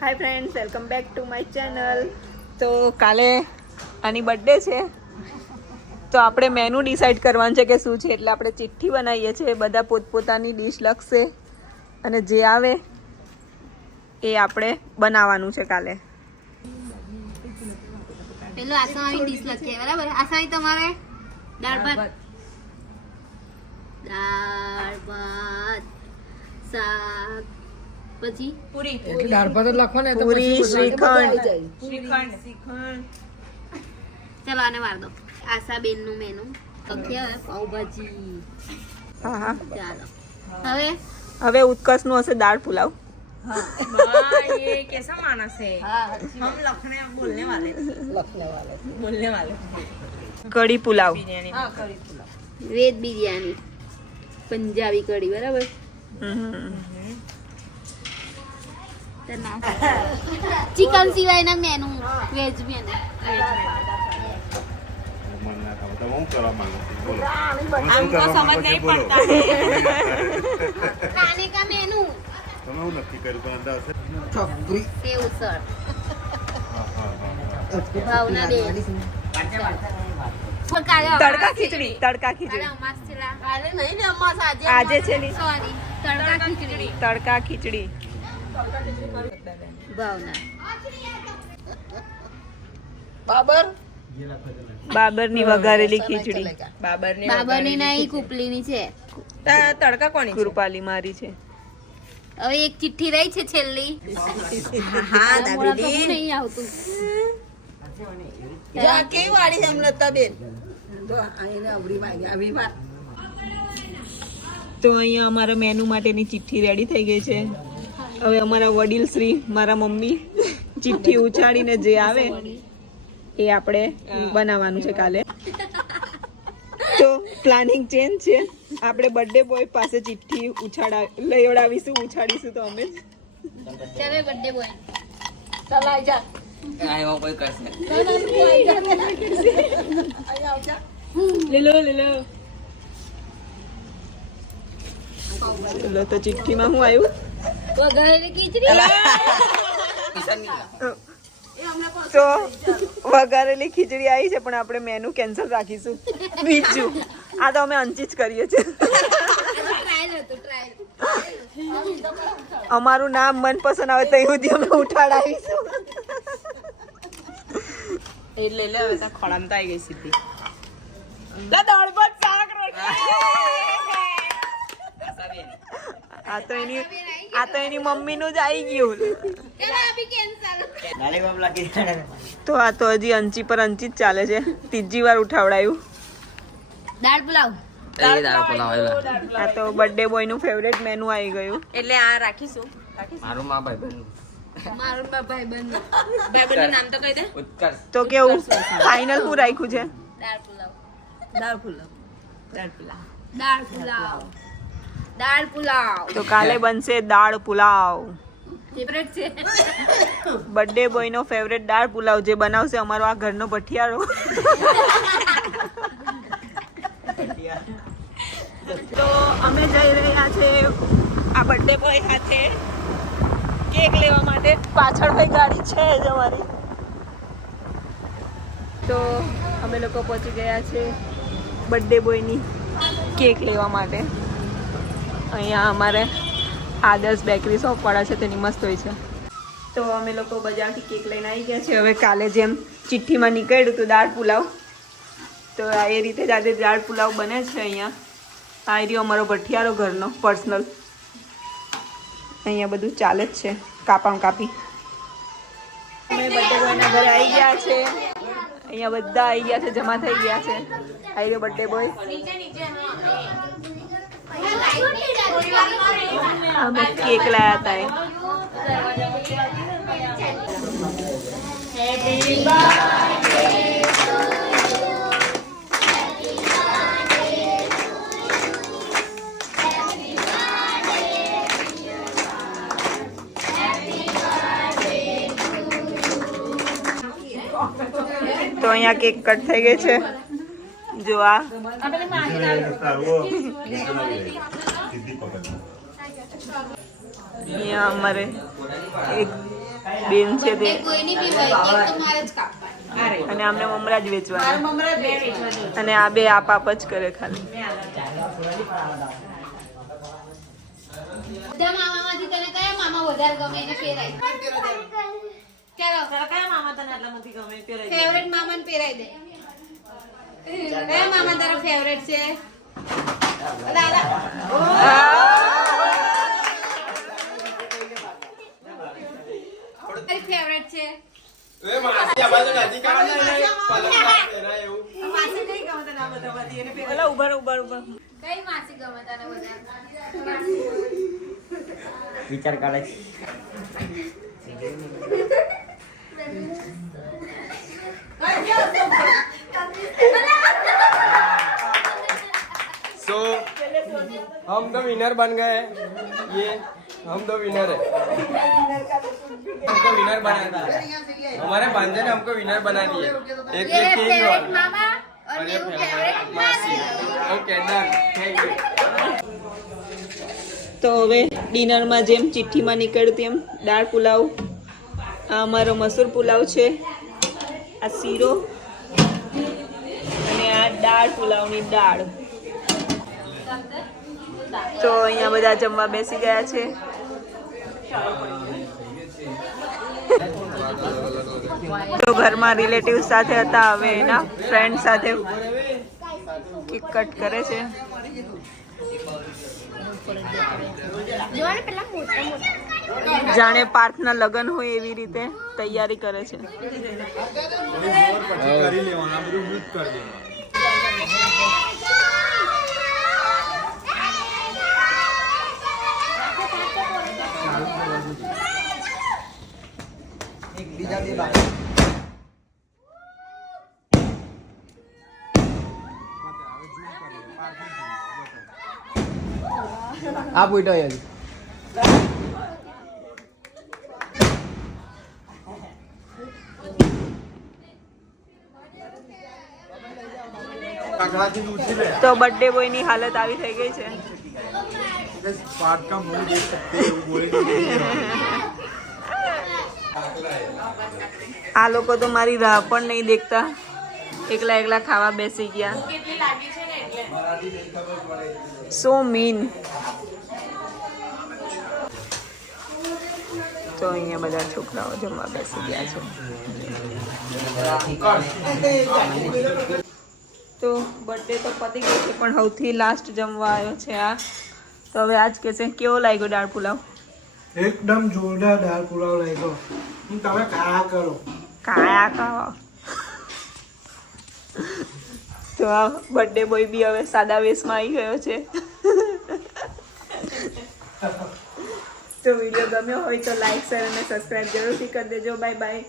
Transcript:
Hi friends welcome back to my channel તો કાલે આની બર્થડે છે. તો આપણે મેનુ ડિસાઈડ કરવાનું છે કે શું છે એટલે આપણે ચિઠ્ઠી બનાવીએ છીએ. બધા પોતપોતાની ડીશ લખશે અને જે આવે એ આપણે બનાવવાનું છે કાલે. પેલું આસામી ડીશ લખીએ બરાબર? આસામી તમારે? દાળ ભાત. દાળ ભાત શાક પછી પૂરી એટલે દાળ ભાત જ લખો ને તો પૂરી પછી શ્રીખંડ શ્રીખંડ શ્રીખંડ ચલો આને વાર દો આશાબેન નું મેનુ લખીએ હવે પાવભાજી હા હા ચાલો હવે હવે ઉત્કર્ષનું હશે દાળ પુલાવ ये कैसा मानस है हम लखने बोलने वाले बोलने वाले કઢી પુલાવ बिरयानी વેજ બિરયાની પંજાબી કઢી બરાબર ખતરનાક ચિકન સિવાયના મેનુ વેજ મેનુ તડકા ખીચડી તડકા ખીચડી આજે છે તડકા ખીચડી તડકા ખીચડી બાબર? બાબરની વઘારેલી ખીચડી. બાબરની બાબરની નહીં કુપલીની છે. તડકા કોની કૃપાલી મારી છે. હવે એક ચિઠ્ઠી રહી છે છેલ્લી. હા દાબીડી નહીં આવતું. જા કેવી વાળી છે અમલતા બેન તો આઈને આવડી વાગી આવી વાત તો અહીંયા અમારા મેનુ માટેની ચિઠ્ઠી રેડી થઈ ગઈ છે. હવે અમારા વડીલ શ્રી મારા મમ્મી ચિઠ્ઠી ઉછાળીને જે આવે એ આપણે બનાવવાનું છે કાલે. તો પ્લાનિંગ ચેન્જ છે. આપણે બર્થડે બોય પાસે ચિઠ્ઠી ઉછાડા લઈવડાવીશું ઉછાડીશું તો અમે ચાલે બર્થડે બોય લેલો લીલો ચલો તો ચિઠ્ઠીમાં હું આવ્યું? તો વઘારેલી ખીચડી આવી છે પણ આપણે મેનુ કેન્સલ રાખીશું. બીજું. આ તો અમે અંચિત કરીએ છીએ. અમારું નામ મનપસંદ આવે ત્યાં સુધી અમે ઉઠાડાવીશું એટલે એટલે હવે તો ખોળામાં તો આવી ગઈ સીધી. આ તો એની આ તો એની મમ્મીનું જ આવી ગયું. તો આ તો હજી અંચી પર અંચી જ ચાલે છે. ત્રીજી વાર ઉઠાવડાયું. દાળ પુલાવ. આ તો બર્થડે બોયનું ફેવરેટ મેનુ આવી ગયું. એટલે આ રાખીશું. મારું ભાઈ તો કહી દે. તો કેવું ફાઇનલ શું રાખ્યું છે? દાળ પુલાવ. દાળ પુલાવ. દાળ પુલાવ. દાળ પુલાવ. દાળ પુલાવ. તો કાલે બનશે દાળ પુલાવ. ફેવરેટ છે. બર્થડે બોયનો ફેવરેટ દાળ પુલાવ જે બનાવશે અમારો આ ઘરનો ભઠિયારો. તો અમે જઈ રહ્યા છે આ બર્થડે બોય સાથે કેક લેવા માટે. પાછળ ભાઈ ગાડી છે જ અમારી. તો અમે લોકો પહોંચી ગયા છે બર્થડે બોયની કેક લેવા માટે. અહીંયા અમારે આદર્શ બેકરી શોપ વાળા છે, તેની મસ્ત હોય છે. તો અમે લોકો બજારથી કેક લઈને આવી ગયા છે હવે કાલે જેમ ચિઠ્ઠીમાં નીકળ્યું હતું દાળ પુલાવ, તો એ રીતે જ આજે દાળ પુલાવ બને છે અહીંયા. આ રહ્યો અમારો ભઠિયારો ઘરનો પર્સનલ અહીંયા બધું ચાલે જ છે, કાપામ કાપી. અમે બર્થડે ઘરે આવી ગયા છે. અહીંયા બધા આવી ગયા છે, જમા થઈ ગયા છે. આવી ગયો બર્થડે બોય કેક લાયા હતા તો અહીંયા કેક કટ થઈ ગઈ છે. જો આ સારું સીધી પકડ અહીંયા અમારે એક બેન છે તે. અને અમને મમરા જ વેચવાના. અને આ બે આપ આપ જ કરે ખાલી. બધા મામામાંથી તને કયા મામા વધારે ગમે એને ચાલો કયા મામા તને આટલા ગમે. ફેવરેટ મામાને પહેરાઈ દે. કયા મામા તારો ફેવરેટ છે ફેવરેટ છે માસી કઈ ગમે તને આ બધામાંથી? એને પહેરાઈ ઓલા ઊભા રહો, ઊભા રહો, ઊભા રહો. દે. કઈ માસી ગમતા વિચાર કરે છે हम तो विनर बन गए ये हम तो विनर है हमको विनर बना दिया हमारे भांजे ने हमको विनर बना दिया एक ये ये तीन फेवरेट रोल मामा और और ये ये फेवरेट मासी मासी ओके डन थैंक यू તો હવે ડિનરમાં જેમ ચિઠ્ઠીમાં નીકળતી એમ દાળ પુલાવ આ અમારો મસૂર પુલાવ છે આ શીરો અને આ દાળ પુલાવની દાળ તો અહીંયા બધા જમવા બેસી ગયા છે. તો ઘરમાં રિલેટિવ સાથે હતા, હવે એના ફ્રેન્ડ સાથે કેક કટ કરે છે. જાણે પાર્થના લગ્ન હોય એવી રીતે તૈયારી કરે છે. आप उठो यार કાકડાથી ઉઠી લે તો બર્થડે બોયની હાલત આવી થઈ ગઈ છે पार्ट का मुंह देख सकते हैं वो बोलेंगे આ લોકો તો મારી રાહ પણ નહીં દેખતા. એકલા એકલા ખાવા બેસી ગયા. સો મીન તો અહીંયા બધા છોકરાઓ જમવા બેસી ગયા છે. તો બર્થડે તો પતી ગયો છે, પણ સૌથી લાસ્ટ જમવા આવ્યો છે આ. તો હવે આજ કે છે, કેવો લાગ્યો દાળ પુલાવ? એકદમ જોરદાર દાળ પુલાવ લાગ્યો હું તમે ખાયા કરો. કાયા ખાવા તો આ બર્થડે બોય બી હવે સાદા વેશમાં આવી ગયો છે. તો વીડિયો ગમ્યો હોય તો લાઈક શેર અને સબસ્ક્રાઈબ જરૂરથી કરી દેજો. Bye bye